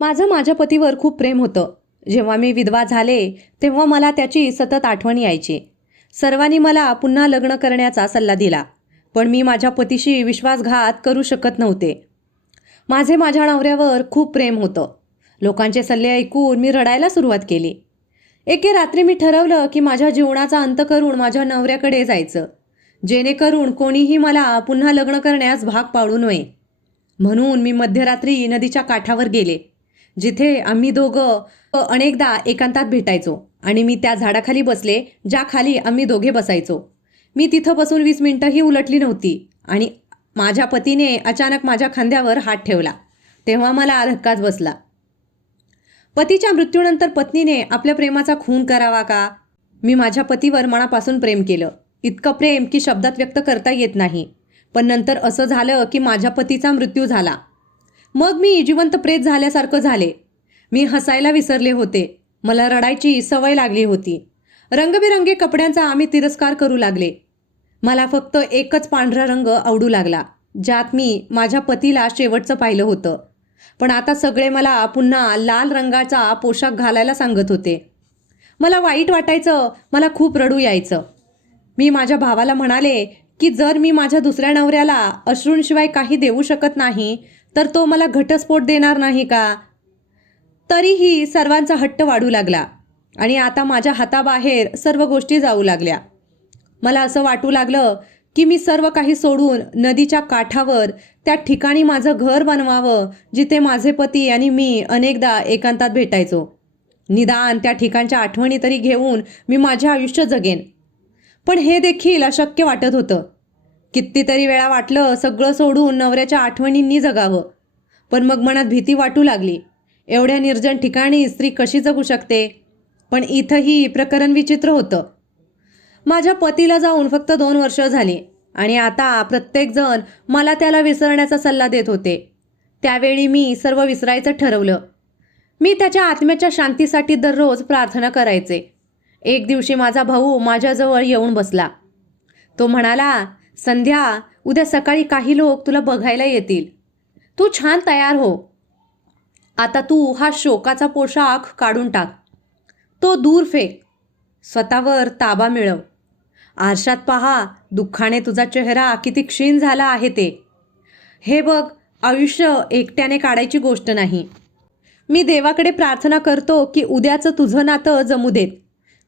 माझं माझ्या पतीवर खूप प्रेम होतं. जेव्हा मी विधवा झाले तेव्हा मला त्याची सतत आठवण यायची. सर्वांनी मला पुन्हा लग्न करण्याचा सल्ला दिला, पण मी माझ्या पतीशी विश्वासघात करू शकत नव्हते. माझे माझ्या नवऱ्यावर खूप प्रेम होतं. लोकांचे सल्ले ऐकून मी रडायला सुरुवात केली. एके रात्री मी ठरवलं की माझ्या जीवनाचा अंत करून माझ्या नवऱ्याकडे जायचं, जेणेकरून कोणीही मला पुन्हा लग्न करण्यास भाग पाडू नये. म्हणून मी मध्यरात्री नदीच्या काठावर गेले, जिथे आम्ही दोघं अनेकदा एकांतात भेटायचो. आणि मी त्या झाडाखाली बसले ज्या खाली आम्ही दोघे बसायचो. मी तिथं बसून 20 मिनिटंही उलटली नव्हती आणि माझ्या पतीने अचानक माझ्या खांद्यावर हात ठेवला. तेव्हा मला धक्काच बसला. पतीच्या मृत्यूनंतर पत्नीने आपल्या प्रेमाचा खून करावा का? मी माझ्या पतीवर मनापासून प्रेम केलं. इतकं प्रेम की शब्दात व्यक्त करता येत नाही. पण नंतर असं झालं की माझ्या पतीचा मृत्यू झाला. मग मी जिवंत प्रेत झाल्यासारखं झाले. मी हसायला विसरले होते. मला रडायची सवय लागली होती. रंगबिरंगी कपड्यांचा आम्ही तिरस्कार करू लागले. मला फक्त एकच पांढरा रंग आवडू लागला, ज्यात मी माझ्या पतीला शेवटचं पाहिलं होतं. पण आता सगळे मला पुन्हा लाल रंगाचा पोशाख घालायला सांगत होते. मला वाईट वाटायचं, मला खूप रडू यायचं. मी माझ्या भावाला म्हणाले की जर मी माझ्या दुसऱ्या नवऱ्याला अश्रूंशिवाय काही देऊ शकत नाही, तर तो मला घटस्फोट देणार नाही का? तरीही सर्वांचा हट्ट वाढू लागला आणि आता माझ्या हाताबाहेर सर्व गोष्टी जाऊ लागल्या. मला असं वाटू लागलं की मी सर्व काही सोडून नदीच्या काठावर त्या ठिकाणी माझं घर बनवावं, जिथे माझे पती आणि मी अनेकदा एकांतात भेटायचो. निदान त्या ठिकाणच्या आठवणी तरी घेऊन मी माझे आयुष्य जगेन. पण हे देखील अशक्य वाटत होतं. कितीतरी वेळा वाटलं सगळं सोडून नवऱ्याच्या आठवणींनी जगावं, पण मग मनात भीती वाटू लागली. एवढ्या निर्जन ठिकाणी स्त्री कशी जगू शकते? पण इथंही प्रकरण विचित्र होतं. माझ्या पतीला जाऊन फक्त 2 वर्ष झाली आणि आता प्रत्येकजण मला त्याला विसरण्याचा सल्ला देत होते. त्यावेळी मी सर्व विसरायचं ठरवलं. मी त्याच्या आत्म्याच्या शांतीसाठी दररोज प्रार्थना करायचे. एक दिवशी माझा भाऊ माझ्याजवळ येऊन बसला. तो म्हणाला, संध्या, उद्या सकाळी काही लोक तुला बघायला येतील. तू छान तयार हो. आता तू हा शोकाचा पोशाख काढून टाक. तो दूर फेक. स्वतःवर ताबा मिळव. आरशात पहा, दुःखाने तुझा चेहरा किती क्षीण झाला आहे ते. हे बघ, आयुष्य एकट्याने काढायची गोष्ट नाही. मी देवाकडे प्रार्थना करतो की उद्याचं तुझं नातं जमू देत.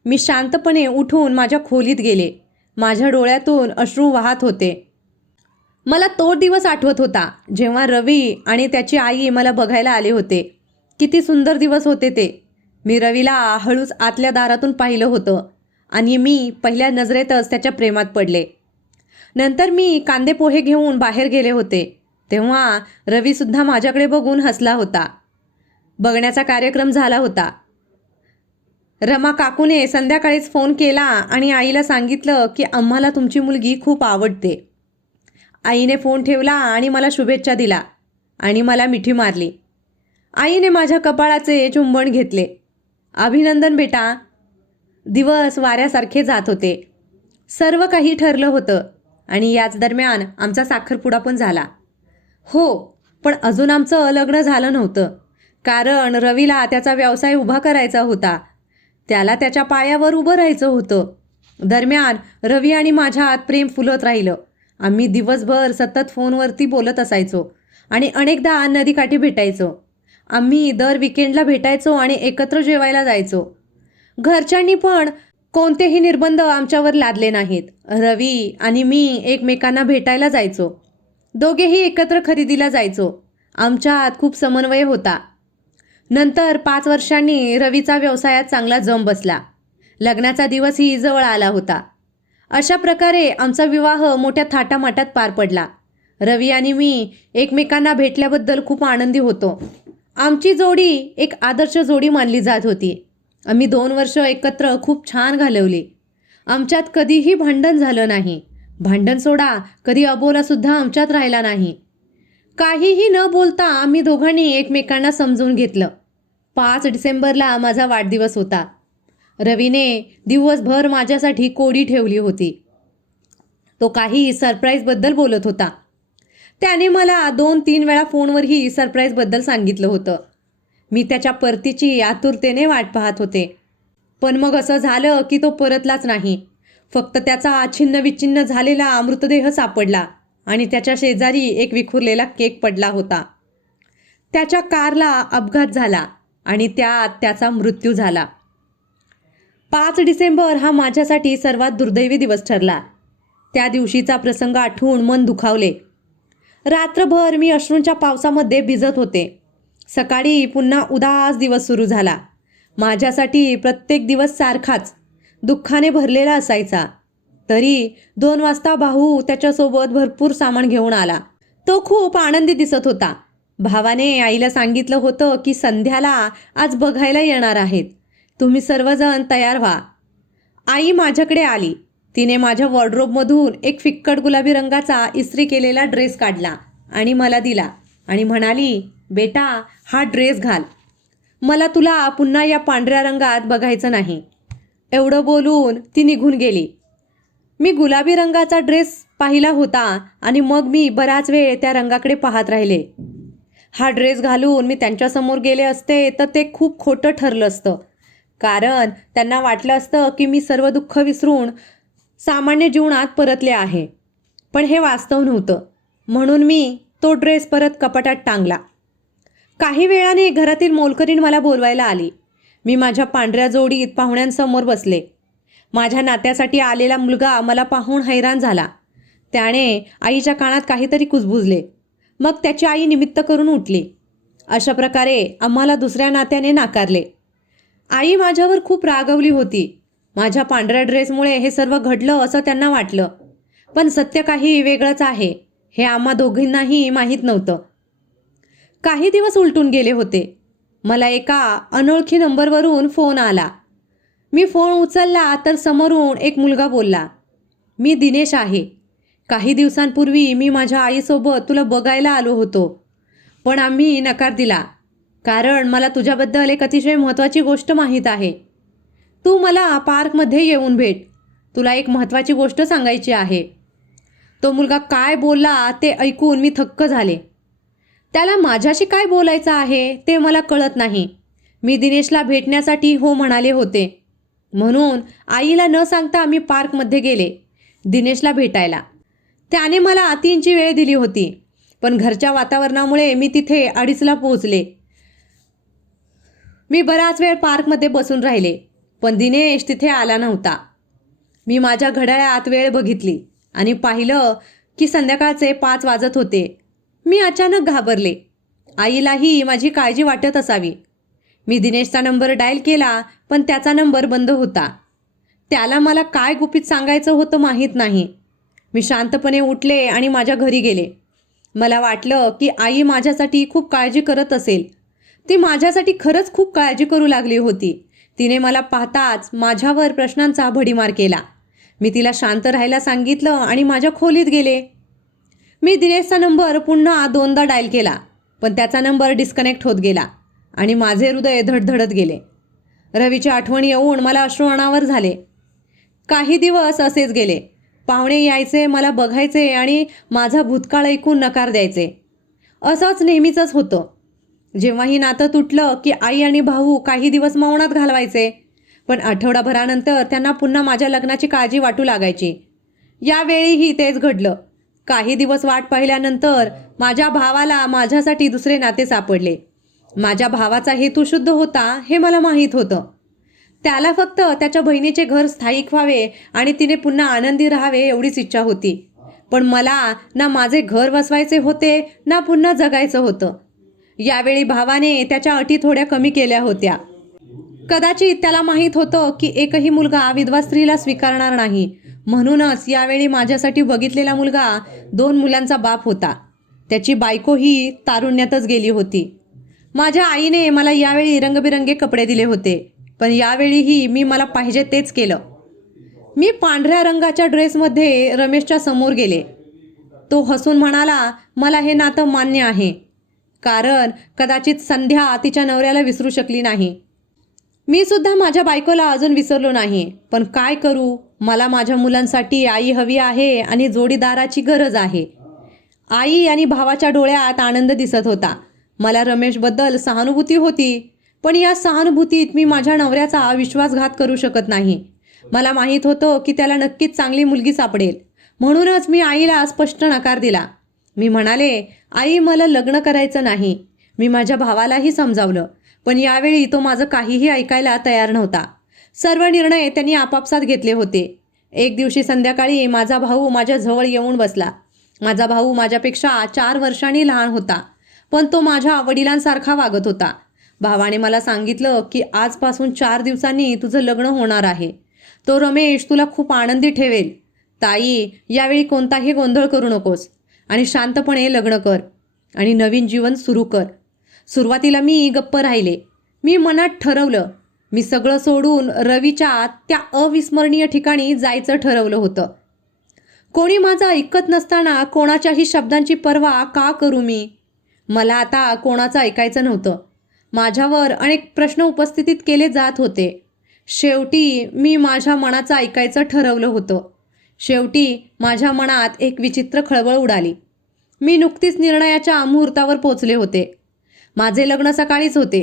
मी शांतपणे उठून माझ्या खोलीत गेले. माझ्या डोळ्यातून अश्रू वाहत होते. मला तो दिवस आठवत होता जेव्हा रवी आणि त्याची आई मला बघायला आले होते. किती सुंदर दिवस होते ते. मी रवीला हळूच आतल्या दारातून पाहिलं होतं आणि मी पहिल्या नजरेतच त्याच्या प्रेमात पडले. नंतर मी कांदे पोहे घेऊन बाहेर गेले होते, तेव्हा रवीसुद्धा माझ्याकडे बघून हसला होता. बघण्याचा कार्यक्रम झाला होता. रमा काकूने संध्याकाळीच फोन केला आणि आईला सांगितलं की आम्हाला तुमची मुलगी खूप आवडते. आईने फोन ठेवला आणि मला शुभेच्छा दिला आणि मला मिठी मारली. आईने माझ्या कपाळाचे चुंबन घेतले. अभिनंदन बेटा. दिवस वाऱ्यासारखे जात होते. सर्व काही ठरलं होतं आणि याच दरम्यान आमचा साखरपुडा पण झाला. हो, पण अजून आमचं लग्न झालं नव्हतं, कारण रवीला त्याचा व्यवसाय उभा करायचा होता. त्याला त्याच्या पायावर उभं राहायचं होतं. दरम्यान रवी आणि माझ्यात प्रेम फुलत राहिलं. आम्ही दिवसभर सतत फोनवरती बोलत असायचो आणि अनेकदा नदीकाठी भेटायचो. आम्ही दर विकेंडला भेटायचो आणि एकत्र जेवायला जायचो. घरच्यांनी पण कोणतेही निर्बंध आमच्यावर लादले नाहीत. रवी आणि मी एकमेकांना भेटायला जायचो. दोघेही एकत्र खरेदीला जायचो. आमच्यात खूप समन्वय होता. नंतर 5 वर्षांनी रवीचा व्यवसायात चांगला जम बसला. लग्नाचा दिवसही जवळ आला होता. अशा प्रकारे आमचा विवाह मोठ्या थाटामाटात पार पडला. रवी आणि मी एकमेकांना भेटल्याबद्दल खूप आनंदी होतो. आमची जोडी एक आदर्श जोडी मानली जात होती. आम्ही 2 वर्ष एकत्र खूप छान घालवली. आमच्यात कधीही भांडण झालं नाही. भांडण सोडा, कधी अबोलासुद्धा आमच्यात राहिला नाही. काहीही न बोलता आम्ही दोघांनी एकमेकांना समजून घेतलं. 5 डिसेंबरला माझा वाढदिवस होता. रवीने दिवसभर माझ्यासाठी कोडी ठेवली होती. तो काही सरप्राईजबद्दल बोलत होता. त्याने मला 2-3 वेळा फोनवरही सरप्राईजबद्दल सांगितलं होतं. मी त्याच्या परतीची आतुरतेने वाट पाहत होते. पण मग असं झालं की तो परतलाच नाही. फक्त त्याचा छिन्नविच्छिन्न झालेला मृतदेह सापडला आणि त्याच्या शेजारी एक विखुरलेला केक पडला होता. त्याच्या कारला अपघात झाला आणि त्यात त्याचा मृत्यू झाला. 5 डिसेंबर हा माझ्यासाठी सर्वात दुर्दैवी दिवस ठरला. त्या दिवशीचा प्रसंग आठवून मन दुखावले. रात्रभर मी अश्रूंच्या पावसामध्ये भिजत होते. सकाळी पुन्हा उदास दिवस सुरू झाला. माझ्यासाठी प्रत्येक दिवस सारखाच दुःखाने भरलेला असायचा. तरी 2 वाजता भाऊ त्याच्यासोबत भरपूर सामान घेऊन आला. तो खूप आनंदी दिसत होता. भावाने आईला सांगितलं होतं की संध्याला आज बघायला येणार आहेत. तुम्ही सर्वजण तयार व्हा. आई माझ्याकडे आली. तिने माझ्या वॉर्डरोबमधून एक फिक्कट गुलाबी रंगाचा इस्त्री केलेला ड्रेस काढला आणि मला दिला आणि म्हणाली, बेटा हा ड्रेस घाल. मला तुला पुन्हा या पांढऱ्या रंगात बघायचं नाही. एवढं बोलून ती निघून गेली. मी गुलाबी रंगाचा ड्रेस पाहिला होता आणि मग मी बराच वेळ त्या रंगाकडे पाहत राहिले. हा ड्रेस घालून मी त्यांच्यासमोर गेले असते तर ते खूप खोटं ठरलं असतं. कारण त्यांना वाटलं असतं की मी सर्व दुःख विसरून सामान्य जीवनात परतले आहे. पण हे वास्तव नव्हतं. म्हणून मी तो ड्रेस परत कपाटात टांगला. काही वेळाने घरातील मोलकरीण मला बोलवायला आली. मी माझ्या पांढऱ्या जोडीत पाहुण्यांसमोर बसले. माझ्या नात्यासाठी आलेला मुलगा मला पाहून हैराण झाला. त्याने आईच्या कानात काहीतरी कुजबुजले. मग त्याची आई निमित्त करून उठली. अशा प्रकारे आम्हाला दुसऱ्या नात्याने नाकारले. आई माझ्यावर खूप रागवली होती. माझ्या पांढऱ्या ड्रेसमुळे हे सर्व घडलं असं त्यांना वाटलं. पण सत्य काही वेगळंच आहे हे आम्हा दोघींनाही माहीत नव्हतं. काही दिवस उलटून गेले होते. मला एका अनोळखी नंबरवरून फोन आला. मी फोन उचलला तर समोरून एक मुलगा बोलला, मी दिनेश आहे. काही दिवसांपूर्वी मी माझ्या आईसोबत तुला बघायला आलो होतो. पण आम्ही नकार दिला. कारण मला तुझ्याबद्दल एक अतिशय महत्त्वाची गोष्ट माहीत आहे. तू मला पार्कमध्ये येऊन भेट. तुला एक महत्त्वाची गोष्ट सांगायची आहे. तो मुलगा काय बोलला ते ऐकून मी थक्क झाले. त्याला माझ्याशी काय बोलायचं आहे ते मला कळत नाही. मी दिनेशला भेटण्यासाठी हो म्हणाले होते. म्हणून आईला न सांगता मी पार्कमध्ये गेले दिनेशला भेटायला. त्याने मला 3ची वेळ दिली होती. पण घरच्या वातावरणामुळे मी तिथे 2:30ला पोहोचले. मी बराच वेळ पार्कमध्ये बसून राहिले. पण दिनेश तिथे आला नव्हता. मी माझ्या घड्याळात वेळ बघितली आणि पाहिलं की संध्याकाळचे 5 वाजत होते. मी अचानक घाबरले. आईलाही माझी काळजी वाटत असावी. मी दिनेशचा नंबर डायल केला पण त्याचा नंबर बंद होता. त्याला मला काय गुपित सांगायचं होतं माहीत नाही. मी शांतपणे उठले आणि माझ्या घरी गेले. मला वाटलं की आई माझ्यासाठी खूप काळजी करत असेल. ती माझ्यासाठी खरंच खूप काळजी करू लागली होती. तिने मला पाहताच माझ्यावर प्रश्नांचा भडीमार केला. मी तिला शांत राहायला सांगितलं आणि माझ्या खोलीत गेले. मी दिनेशचा नंबर पुन्हा 2दा डायल केला पण त्याचा नंबर डिस्कनेक्ट होत गेला आणि माझे हृदय धडधडत गेले. रवीची आठवण येऊन मला अश्रू अनावर झाले. काही दिवस असेच गेले. पाहुणे यायचे, मला बघायचे आणि माझा भूतकाळ ऐकून नकार द्यायचे. असंच नेहमीचंच होतं. जेव्हाही नातं तुटलं की आई आणि भाऊ काही दिवस मौनात घालवायचे. पण आठवडाभरानंतर त्यांना पुन्हा माझ्या लग्नाची काळजी वाटू लागायची. यावेळीही तेच घडलं. काही दिवस वाट पाहिल्यानंतर माझ्या भावाला माझ्यासाठी दुसरे नाते सापडले. माझ्या भावाचा हेतू शुद्ध होता हे मला माहीत होतं. त्याला फक्त त्याच्या बहिणीचे घर स्थायिक व्हावे आणि तिने पुन्हा आनंदी राहावे एवढीच इच्छा होती. पण मला ना माझे घर वसवायचे होते ना पुन्हा जगायचं होतं. यावेळी भावाने त्याच्या अटी थोड्या कमी केल्या होत्या. कदाचित त्याला माहीत होतं की एकही मुलगा विधवा स्त्रीला स्वीकारणार नाही. म्हणूनच यावेळी माझ्यासाठी बघितलेला मुलगा 2 मुलांचा बाप होता. त्याची बायकोही तारुण्यातच गेली होती. माझ्या आईने मला यावेळी रंगबिरंगी कपडे दिले होते. पण यावेळीही मी मला पाहिजे तेच केलं. मी पांढऱ्या रंगाच्या ड्रेसमध्ये रमेशच्या समोर गेले. तो हसून म्हणाला, मला हे नातं मान्य आहे. कारण कदाचित संध्या तिच्या नवऱ्याला विसरू शकली नाही. मी सुद्धा माझ्या बायकोला अजून विसरलो नाही. पण काय करू, मला माझ्या मुलांसाठी आई हवी आहे आणि जोडीदाराची गरज आहे. आई आणि भावाच्या डोळ्यात आनंद दिसत होता. मला रमेशबद्दल सहानुभूती होती, पण या सहानुभूतीत मी माझ्या नवऱ्याचा विश्वासघात करू शकत नाही. मला माहीत होतं की त्याला नक्कीच चांगली मुलगी सापडेल. म्हणूनच मी आईला स्पष्ट नकार दिला. मी म्हणाले, आई मला लग्न करायचं नाही. मी माझ्या भावालाही समजावलं, पण यावेळी तो माझं काहीही ऐकायला तयार नव्हता. सर्व निर्णय त्यांनी आपापसात घेतले होते. एक दिवशी संध्याकाळी माझा भाऊ माझ्या जवळ येऊन बसला. माझा भाऊ माझ्यापेक्षा 4 वर्षांनी लहान होता, पण तो माझ्या वडिलांसारखा वागत होता. भावाने मला सांगितलं की आजपासून 4 दिवसांनी तुझं लग्न होणार आहे. तो रमेश तुला खूप आनंदी ठेवेल. ताई, यावेळी कोणताही गोंधळ करू नकोस आणि शांतपणे लग्न कर आणि नवीन जीवन सुरू कर. सुरुवातीला मी गप्प राहिले. मी मनात ठरवलं, मी सगळं सोडून रवीच्या त्या अविस्मरणीय ठिकाणी जायचं ठरवलं होतं. कोणी माझं ऐकत नसताना कोणाच्याही शब्दांची पर्वा का करू मी? मला आता कोणाचं ऐकायचं नव्हतं. माझ्यावर अनेक प्रश्न उपस्थित केले जात होते. शेवटी मी माझ्या मनाचं ऐकायचं ठरवलं होतं. शेवटी माझ्या मनात एक विचित्र खळबळ उडाली. मी नुकतीच निर्णयाच्या मुहूर्तावर पोचले होते. माझे लग्न सकाळीच होते.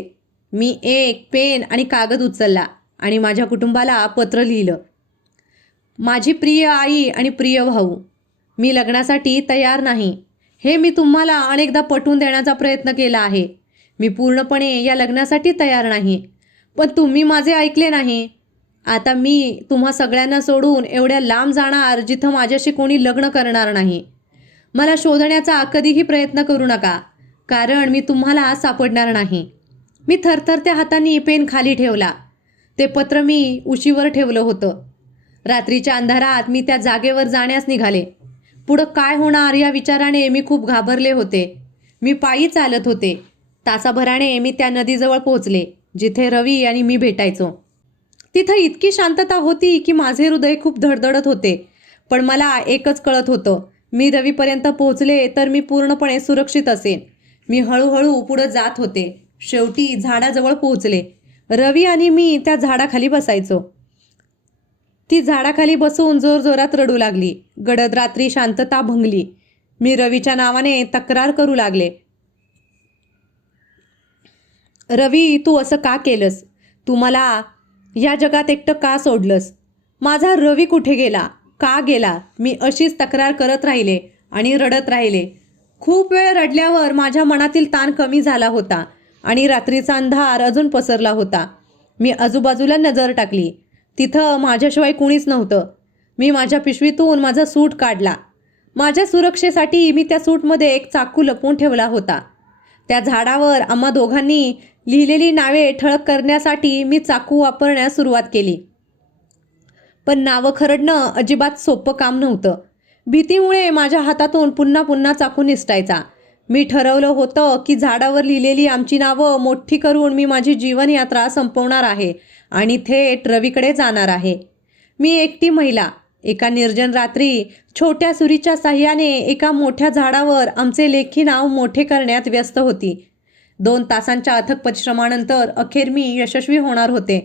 मी एक पेन आणि कागद उचलला आणि माझ्या कुटुंबाला पत्र लिहिलं. माझी प्रिय आई आणि प्रिय भाऊ, मी लग्नासाठी तयार नाही. हे मी तुम्हाला अनेकदा पटवून देण्याचा प्रयत्न केला आहे. मी पूर्णपणे या लग्नासाठी तयार नाही, पण तुम्ही माझे ऐकले नाही. आता मी तुम्हा सगळ्यांना सोडून एवढ्या लांब जाणार जिथं माझ्याशी कोणी लग्न करणार नाही. मला शोधण्याचा कधीही प्रयत्न करू नका, कारण मी तुम्हाला सापडणार नाही. मी थरथरत्या हातांनी पेन खाली ठेवला. ते पत्र मी उशीवर ठेवलं होतं. रात्रीच्या अंधारात मी त्या जागेवर जाण्यास निघाले. पुढं काय होणार या विचाराने मी खूप घाबरले होते. मी पायी चालत होते. तासाभराने मी त्या नदीजवळ पोहोचले, जिथे रवी आणि मी भेटायचो. तिथं इतकी शांतता होती की माझे हृदय खूप धडधडत होते. पण मला एकच कळत होतं, मी रवीपर्यंत पोहोचले तर मी पूर्णपणे सुरक्षित असेन. मी हळूहळू पुढं जात होते. शेवटी झाडाजवळ पोहोचले. रवी आणि मी त्या झाडाखाली बसायचो. ती झाडाखाली बसून जोरजोरात रडू लागली. गडद रात्री शांतता भंगली. मी रवीच्या नावाने तक्रार करू लागले. रवी, तू असं का केलंस? तू मला या जगात एकटं का सोडलंस? माझा रवी कुठे गेला? का गेला? मी अशीच तक्रार करत राहिले आणि रडत राहिले. खूप वेळ रडल्यावर माझ्या मनातील ताण कमी झाला होता आणि रात्रीचा अंधार अजून पसरला होता. मी आजूबाजूला नजर टाकली. तिथं माझ्याशिवाय कुणीच नव्हतं. मी माझ्या पिशवीतून माझा सूट काढला. माझ्या सुरक्षेसाठी मी त्या सूटमध्ये एक चाकू लपवून ठेवला होता. त्या झाडावर आम्हा दोघांनी लिहिलेली नावे ठळक करण्यासाठी मी चाकू वापरण्यास सुरुवात केली. पण नावं खरडणं अजिबात सोपं काम नव्हतं. भीतीमुळे माझ्या हातातून पुन्हा पुन्हा चाकू निसटायचा. मी ठरवलं होतं की झाडावर लिहिलेली आमची नावं मोठी करून मी माझी जीवनयात्रा संपवणार आहे आणि थेट रवीकडे जाणार आहे. मी एकटी महिला एका निर्जन रात्री छोट्या सुरीच्या साह्याने एका मोठ्या झाडावर आमचे लेखी नाव मोठे करण्यात व्यस्त होती. 2 तासांच्या अथक परिश्रमानंतर अखेर मी यशस्वी होणार होते.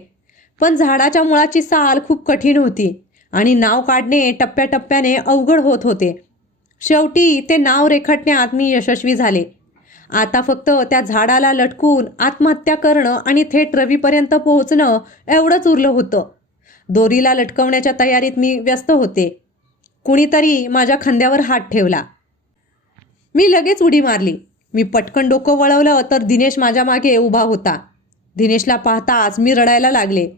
पण झाडाच्या मुळाची साल खूप कठीण होती आणि नाव काढणे टप्प्याटप्प्याने अवघड होत होते. शेवटी ते नाव रेखाटण्यात मी यशस्वी झाले. आता फक्त त्या झाडाला लटकून आत्महत्या करणं आणि थेट रवीपर्यंत पोहोचणं एवढंच उरलं होतं. दोरीला लटकवण्याच्या तयारीत मी व्यस्त होते. कुणीतरी माझ्या खांद्यावर हात ठेवला. मी लगेच उडी मारली. मी पटकन डोकं वळवलं तर दिनेश माझ्या मागे उभा होता. दिनेशला पाहताच मी रडायला लागले.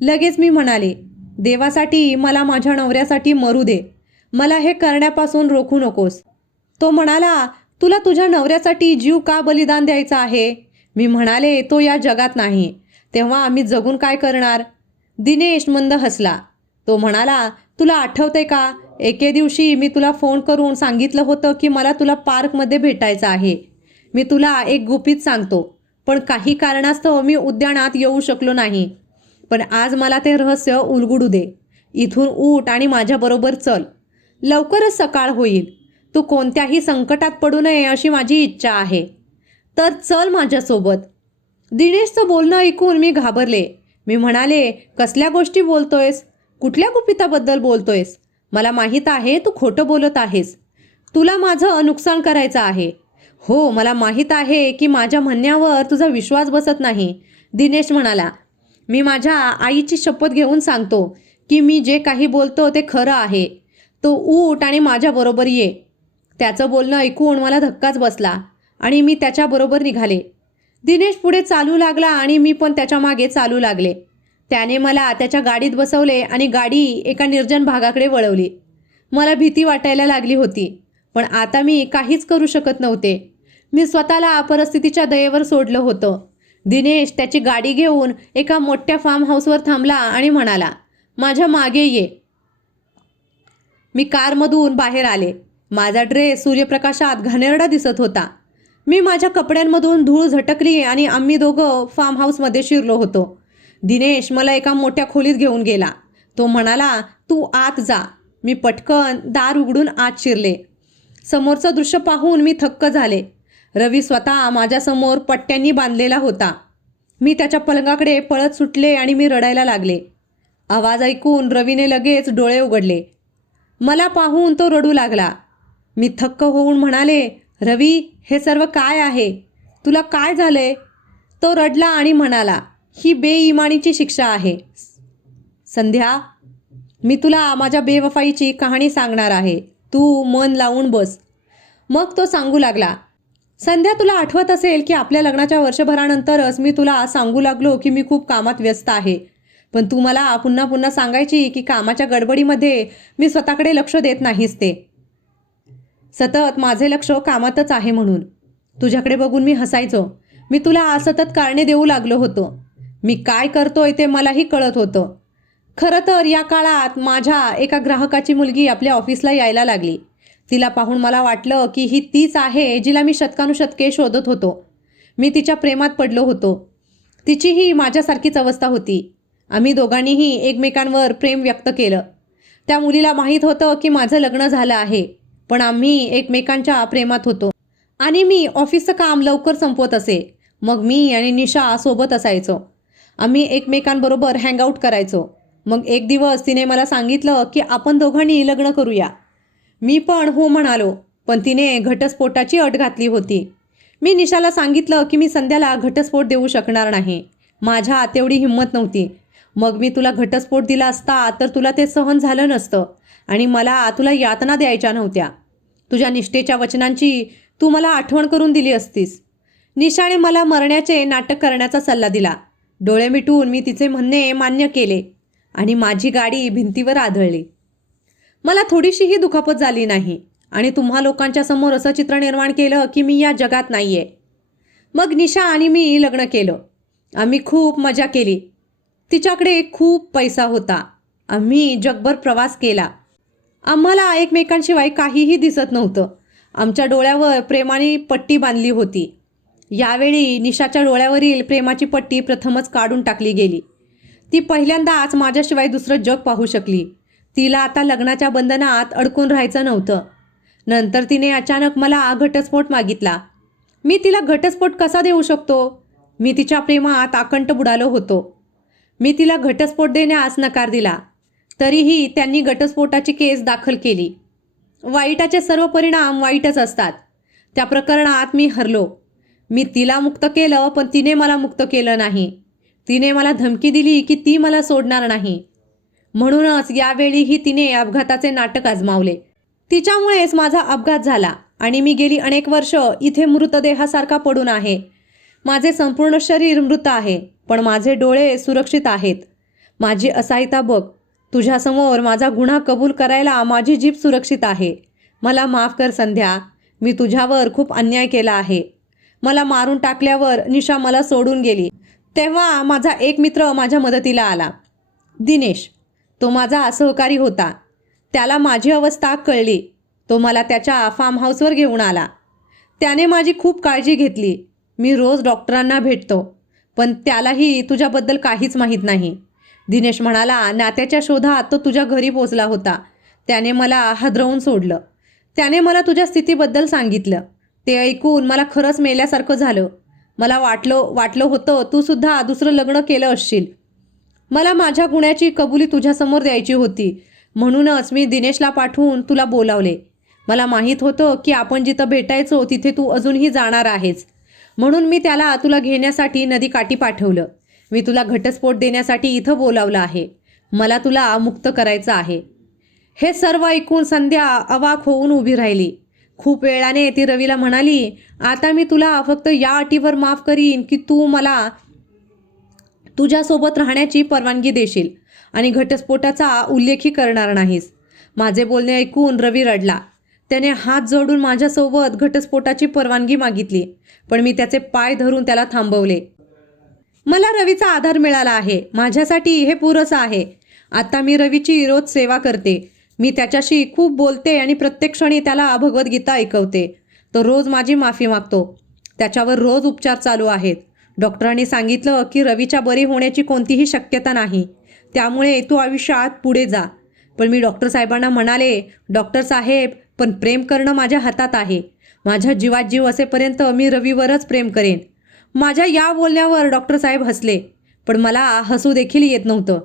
लगेच मी म्हणाले, देवासाठी मला माझ्या नवऱ्यासाठी मरू दे. मला हे करण्यापासून रोखू नकोस. तो म्हणाला, तुला तुझ्या नवऱ्यासाठी जीव का बलिदान द्यायचा आहे? मी म्हणाले, तो या जगात नाही. तेव्हा आम्ही जगून काय करणार? दिनेश मंद हसला. तो म्हणाला, तुला आठवते का, एके दिवशी मी तुला फोन करून सांगितलं होतं की मला तुला पार्कमध्ये भेटायचं आहे. मी तुला एक गुपित सांगतो, पण काही कारणास्तव मी उद्यानात येऊ शकलो नाही. पण आज मला ते रहस्य उलगडू दे. इथून उठ आणि माझ्याबरोबर चल. लवकरच सकाळ होईल. तू कोणत्याही संकटात पडू नये अशी माझी इच्छा आहे. तर चल माझ्यासोबत. दिनेशचं बोलणं ऐकून मी घाबरले. मी म्हणाले, कसल्या गोष्टी बोलतोयस? कुठल्या गुपिताबद्दल बोलतोयस? मला माहीत आहे तू खोटं बोलत आहेस. तुला माझं नुकसान करायचं आहे. हो, मला माहीत आहे की माझ्या म्हणण्यावर तुझा विश्वास बसत नाही, दिनेश म्हणाला. मी माझ्या आईची शपथ घेऊन सांगतो की मी जे काही बोलतो ते खरं आहे. तो उठ आणि माझ्याबरोबर ये. त्याचं बोलणं ऐकून मला धक्काच बसला आणि मी त्याच्याबरोबर निघाले. दिनेश पुढे चालू लागला आणि मी पण त्याच्या मागे चालू लागले. त्याने मला त्याच्या गाडीत बसवले आणि गाडी एका निर्जन भागाकडे वळवली. मला भीती वाटायला लागली होती, पण आता मी काहीच करू शकत नव्हते. मी स्वतःला परिस्थितीच्या दयेवर सोडलं होतं. दिनेश त्याची गाडी घेऊन एका मोठ्या फार्म हाऊसवर थांबला आणि म्हणाला, माझ्या मागे ये. मी कारमधून बाहेर आले. माझा ड्रेस सूर्यप्रकाशात घाणेरडा दिसत होता. मी माझ्या कपड्यांमधून धूळ झटकली आणि आम्ही दोघं फार्म हाऊसमध्ये शिरलो होतो. दिनेश मला एका मोठ्या खोलीत घेऊन गेला. तो म्हणाला, तू आत जा. मी पटकन दार उघडून आत शिरले. समोरचं दृश्य पाहून मी थक्क झाले. रवी स्वतः माझ्यासमोर पट्ट्यांनी बांधलेला होता. मी त्याच्या पलंगाकडे पळत सुटले आणि मी रडायला लागले. आवाज ऐकून रवीने लगेच डोळे उघडले. मला पाहून तो रडू लागला. मी थक्क होऊन म्हणाले, रवी, हे सर्व काय आहे? तुला काय झालंय? तो रडला आणि म्हणाला, ही बेईमानीची शिक्षा आहे. संध्या, मी तुला माझ्या बेवफाईची कहाणी सांगणार आहे. तू मन लावून बस. मग तो सांगू लागला, संध्या, तुला आठवत असेल की आपल्या लग्नाच्या वर्षभरानंतरच मी तुला सांगू लागलो की मी खूप कामात व्यस्त आहे. पण तू मला पुन्हा पुन्हा सांगायची की कामाच्या गडबडीमध्ये मी स्वतःकडे लक्ष देत नाहीस ते. सतत माझे लक्ष कामातच आहे म्हणून. तुझ्याकडे बघून मी हसायचो. मी तुला सतत कारणे देऊ लागलो होतो. मी काय करतोय ते मलाही कळत होतं. खरं तर या काळात माझ्या एका ग्राहकाची मुलगी आपल्या ऑफिसला यायला लागली. तिला पाहून मला वाटलं की ही तीच आहे जिला मी शतकानुशतके शोधत होतो. मी तिच्या प्रेमात पडलो होतो. तिचीही माझ्यासारखीच अवस्था होती. आम्ही दोघांनीही एकमेकांवर प्रेम व्यक्त केलं. त्या मुलीला माहीत होतं की माझं लग्न झालं आहे, पण आम्ही एकमेकांच्या प्रेमात होतो. आणि मी ऑफिसचं काम लवकर संपवत असे. मग मी आणि निशा सोबत असायचो. आम्ही एकमेकांबरोबर हँगआउट करायचो. मग एक दिवस तिने मला सांगितलं की आपण दोघांनी लग्न करूया. मी पण हो म्हणालो, पण तिने घटस्फोटाची अट घातली होती. मी निशाला सांगितलं की मी संध्याला घटस्फोट देऊ शकणार नाही. माझ्या तेवढी हिंमत नव्हती. मग मी तुला घटस्फोट दिला असता तर तुला ते सहन झालं नसतं आणि मला तुला यातना द्यायच्या नव्हत्या. तुझ्या निष्ठेच्या वचनांची तू मला आठवण करून दिली असतीस. निशाने मला मरण्याचे नाटक करण्याचा सल्ला दिला. डोळे मिटून मी तिचे म्हणणे मान्य केले आणि माझी गाडी भिंतीवर आदळली. मला थोडीशीही दुखापत झाली नाही आणि तुम्हा लोकांच्या समोर असं चित्र निर्माण केलं की मी या जगात नाही आहे. मग निशा आणि मी लग्न केलं. आम्ही खूप मजा केली. तिच्याकडे खूप पैसा होता. आम्ही जगभर प्रवास केला. आम्हाला एकमेकांशिवाय काहीही दिसत नव्हतं. आमच्या डोळ्यावर प्रेमाने पट्टी बांधली होती. यावेळी निशाच्या डोळ्यावरील प्रेमाची पट्टी प्रथमच काढून टाकली गेली. ती पहिल्यांदाच माझ्याशिवाय दुसरं जग पाहू शकली. तिला आता लग्नाच्या बंधनात अडकून राहायचं नव्हतं. नंतर तिने अचानक मला घटस्फोट मागितला. मी तिला घटस्फोट कसा देऊ शकतो? मी तिच्या प्रेमात आकंठ बुडालो होतो. मी तिला घटस्फोट देण्यास नकार दिला. तरीही त्यांनी घटस्फोटाची केस दाखल केली. वाईटाचे सर्व परिणाम वाईटच असतात. त्या प्रकरणात मी हरलो. मी तिला मुक्त केलं, पण तिने मला मुक्त केलं नाही. तिने मला धमकी दिली की ती मला सोडणार नाही. म्हणूनच यावेळीही तिने अपघाताचे नाटक आजमावले. तिच्यामुळेच माझा अपघात झाला आणि मी गेली अनेक वर्ष इथे मृतदेहासारखा पडून आहे. माझे संपूर्ण शरीर मृत आहे, पण माझे डोळे सुरक्षित आहेत. माझी असहायता बघ. तुझ्यासमोर माझा गुन्हा कबूल करायला माझी जीभ सुरक्षित आहे. मला माफ कर संध्या. मी तुझ्यावर खूप अन्याय केला आहे. मला मारून टाकल्यावर निशा मला सोडून गेली. तेव्हा माझा एक मित्र माझ्या मदतीला आला, दिनेश. तो माझा सहकारी होता. त्याला माझी अवस्था कळली. तो मला त्याच्या फार्म हाऊसवर घेऊन आला. त्याने माझी खूप काळजी घेतली. मी रोज डॉक्टरांना भेटतो, पण त्यालाही तुझ्याबद्दल काहीच माहीत नाही. दिनेश म्हणाला, नात्याच्या शोधात तो तुझ्या घरी पोचला होता. त्याने मला हादरवून सोडलं. त्याने मला तुझ्या स्थितीबद्दल सांगितलं. ते ऐकून मला खरंच मेल्यासारखं झालं. मला वाटलं होतं तू सुद्धा दुसरं लग्न केलं असशील. मला माझ्या गुन्ह्याची कबुली तुझ्यासमोर द्यायची होती. म्हणूनच मी दिनेशला पाठवून तुला बोलावले. मला माहीत होतं की आपण जिथं भेटायचो तिथे तू अजूनही जाणार आहेस. म्हणून मी त्याला तुला घेण्यासाठी नदीकाठी पाठवलं. मी तुला घटस्फोट देण्यासाठी इथं बोलावलं आहे. मला तुला मुक्त करायचं आहे. हे सर्व ऐकून संध्या अवाक होऊन उभी राहिली. खूप वेळाने ती रवीला म्हणाली, आता मी तुला फक्त या अटीवर माफ करीन की तू मला तुझ्यासोबत राहण्याची परवानगी देशील आणि घटस्फोटाचा उल्लेखही करणार नाहीस. माझे बोलणे ऐकून रवी रडला. त्याने हात जोडून माझ्यासोबत घटस्फोटाची परवानगी मागितली, पण मी त्याचे पाय धरून त्याला थांबवले. मला रवीचा आधार मिळाला आहे. माझ्यासाठी हे पुरेसं आहे. आता मी रवीची रोज सेवा करते. मी त्याच्याशी खूप बोलते आणि प्रत्येक क्षणी त्याला भगवद्गीता ऐकवते. तो रोज माझी माफी मागतो. त्याच्यावर रोज उपचार चालू आहेत. डॉक्टरांनी सांगितलं की रवीच्या बरी होण्याची कोणतीही शक्यता नाही. त्यामुळे तू आयुष्यात पुढे जा. पण मी डॉक्टर साहेबांना म्हणाले, डॉक्टर साहेब, पण प्रेम करणं माझ्या हातात आहे. माझ्या जीवात जीव असेपर्यंत मी रवीवरच प्रेम करेन. माझ्या या बोलण्यावर डॉक्टर साहेब हसले, पण मला हसू देखील येत नव्हतं.